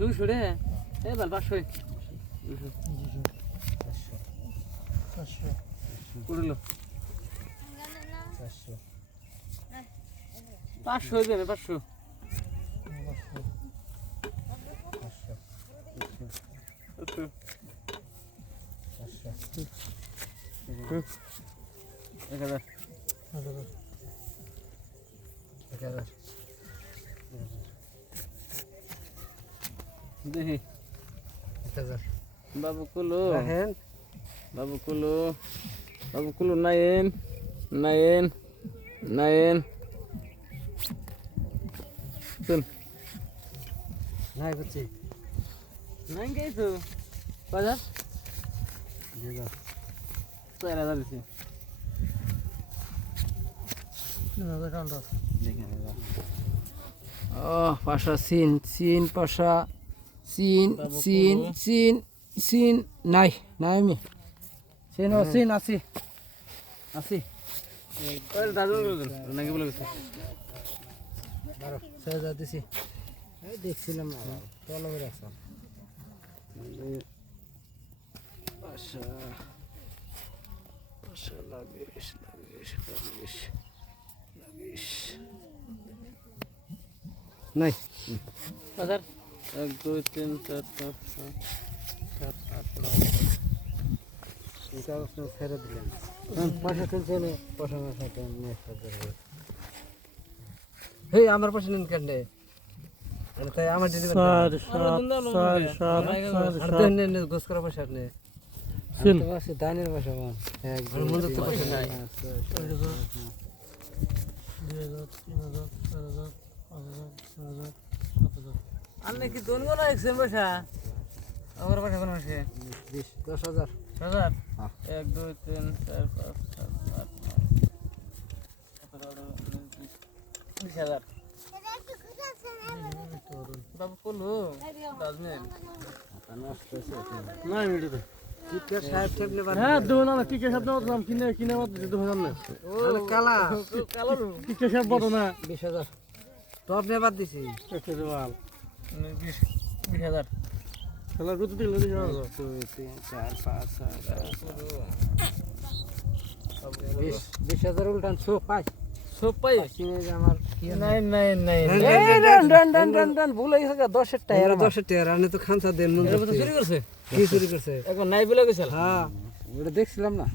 200 রে এ বাল 500 কুড়লো 500 দেবে 500 দেখি বাবু কুলো নাইন শুন নাই বুঝছি নাই গেছো বাজার 4000 দিছি ও পাশা সিন পাশা সিন নাই আমি সিন আসি ওই দাদু নাকি বলে গেছে 6000 দিছি দেখছিলাম না তলা করে আসা পাশা লাগিস নাই বাজার 1 2 3 4 5 6 7 8 9 এটা আপনি ছেড়ে দিলেন পাশা চলছে না পাশা সাথে নেক্সট করে হেই আমার পাশে নিন কেন মানে তাই আমার ডেলিভারি দেন গোস করা পাশা আপনি শুন পাশে দানের পাশা কোন একদম মন তো পাশা নাই 2000 আন্নে কি দোন গো না একসেম পয়সা আমার পাশে কোন আছে 10000 1000 1 2 3 4 5 6 7 8 9 20000 বাবু কলো দাজমেন না মিটে টিকা সাহেব টেবলে বাদ হ্যাঁ দো না টিকে সাহেব নাম কিনে মত 2000 না আরে কালা কালো টিকে সাহেব বড় না 20000 তো আপনি বাদ দিছি একটা দেওয়াল 20000 খেলা কত দিল 2 3 4 5 6 20000 উল্টান 105 সব পাই কিনে যে আমার ডান ভুল হয়ে গেছে 10 এর টায়ার 10 টাকা আনে তো খানসা দেন মন চুরি করছে কি চুরি করছে এখন নাই বলে গেছিল হ্যাঁ ওটা দেখছিলাম না